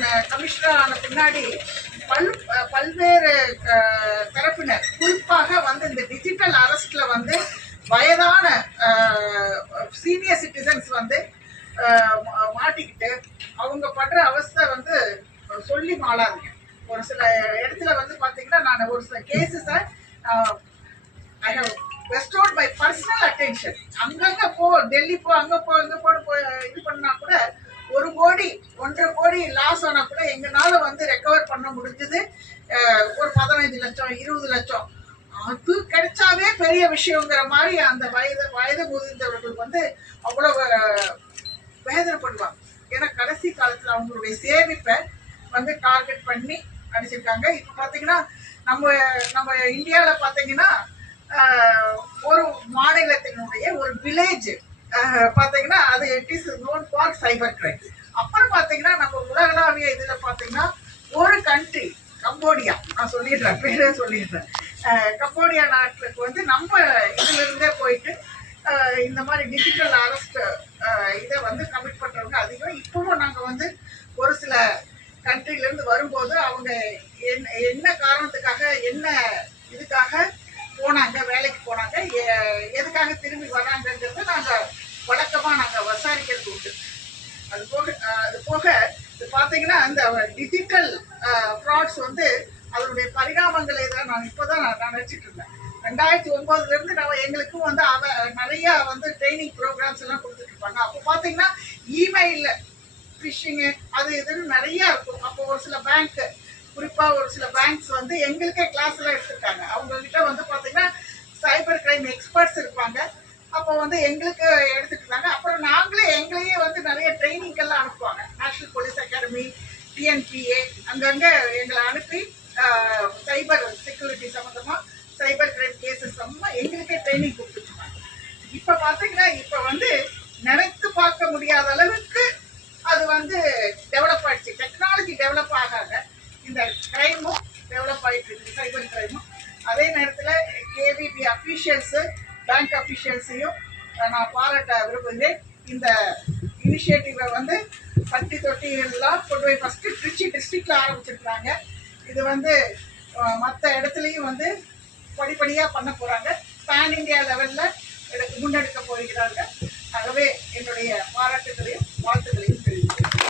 நான் கமிஷனர் ஆன பின்னாடி பல்வேறு தரப்பினர் குறிப்பாக வந்து இந்த டிஜிட்டல் அரெஸ்ட்ல வந்து வயதான சீனியர் சிட்டிசன்ஸ் வந்து மாட்டிக்கிட்டு அவங்க படுற அவஸ்தை வந்து சொல்லி மாளாதுங்க. ஒரு சில இடத்துல வந்து பாத்தீங்கன்னா நான் ஒரு சில கேசஸை I have bestowed my personal attention. அங்கங்க போ, டெல்லி போ, அங்க போ, இங்க போ, இது பண்ணா கூட 1 கோடி 1.5 கோடி லாஸ் ஆனா கூட எங்கனால வந்து ரெக்கவர் பண்ண முடிஞ்சது. ஒரு 15 லட்சம் 20 லட்சம் அது கிடைச்சாவே பெரிய விஷயங்கிற மாதிரி அந்த வயது முதிர்ந்தவர்கள் வந்து அவ்வளவு வேதனைப்படுவாங்க. ஏன்னா கடைசி காலத்துல அவங்களுடைய சேமிப்பை வந்து டார்கெட் பண்ணி அடிச்சிருக்காங்க. இப்ப பாத்தீங்கன்னா நம்ம இந்தியாவில பாத்தீங்கன்னா ஒரு மாநிலத்தினுடைய ஒரு வில்லேஜ் பாத்தீங்கன்னா அது it is known for cyber crime. அப்புறம் பாத்தீங்கன்னா நம்ம உலகளாவிய இதுல பாத்தீங்கன்னா ஒரு கண்ட்ரி கம்போடியா, நான் சொல்லிடுறேன் பேரே சொல்லிடுறேன், கம்போடியா நாட்டுக்கு வந்து நம்ம இதுல இருந்தே போயிட்டு இந்த மாதிரி டிஜிட்டல் அரெஸ்ட் இதை வந்து கமிட் பண்றவங்க அதிகம். இப்பவும் நாங்க வந்து ஒரு சில கண்ட்ரில இருந்து வரும்போது அவங்க என்ன காரணத்துக்காக என்ன இதுக்காக போனாங்க, வேலைக்கு போனாங்க, எதுக்காக திரும்பி வராங்கிறத நாங்க வழக்கமா நாங்க விசாரிக்கிறது உண்டு. அது போக பாத்தீங்கன்னா அந்த டிஜிட்டல் ஃப்ராட்ஸ் வந்து அதனுடைய பரிணாமங்களை தான் நான் இப்போதான் நான் நினைச்சிட்டு இருந்தேன். 2009 இருந்து நம்ம எங்களுக்கும் வந்து நிறைய வந்து ட்ரைனிங் ப்ரோக்ராம்ஸ் எல்லாம் கொடுத்துட்டு இருப்பாங்க. அப்போ பாத்தீங்கன்னா இமெயில்ல ஃபிஷிங்கு அது இதுன்னு நிறைய இருக்கும். அப்போ ஒரு சில பேங்க், குறிப்பா ஒரு சில பேங்க்ஸ் வந்து எங்களுக்கே கிளாஸ் எல்லாம் எடுத்துருக்காங்க. அவங்க கிட்ட வந்து பாத்தீங்கன்னா சைபர் கிரைம் எக்ஸ்பர்ட்ஸ் இருப்பாங்க. அப்போ வந்து எங்களுக்கு எடுத்துட்டு இருந்தாங்க. அப்புறம் நாங்களே எங்களையே வந்து நிறைய ட்ரைனிங் எல்லாம் அனுப்புவாங்க. நேஷனல் போலீஸ் அகாடமி, டிஎன்பிஏ அங்கங்க எங்களை அனுப்பி சைபர் செக்யூரிட்டி சம்பந்தமா சைபர் கிரைம் கேசஸ் சம்பந்தமா எங்களுக்கே ட்ரைனிங் கொடுத்துருக்காங்க. இப்ப பாத்தீங்கன்னா இப்ப வந்து நினைத்து பார்க்க முடியாத அளவுக்கு அது வந்து டெவலப் ஆயிடுச்சு. டெக்னாலஜி டெவலப் ஆகாத இந்த கிரைமும் டெவலப் ஆயிட்டு இருக்கு, சைபர் கிரைமும். அதே நேரத்தில் கேவிபி அஃபீஷியல்ஸு, பேங்க் அஃபீஷியல்ஸையும் நான் பாராட்ட விரும்புகிறேன். இந்த இனிஷியேட்டிவை வந்து பட்டி தொட்டி எல்லாம் கொண்டு போய் ஃபஸ்ட்டு திருச்சி டிஸ்ட்ரிக்டில் ஆரம்பிச்சிருக்கிறாங்க. இது வந்து மற்ற இடத்துலையும் வந்து படிப்படியாக பண்ண போகிறாங்க. பேன் இந்தியா லெவலில் முன்னெடுக்க போகிறாங்க. ஆகவே என்னுடைய பாராட்டுகளையும் வாழ்த்துக்களையும்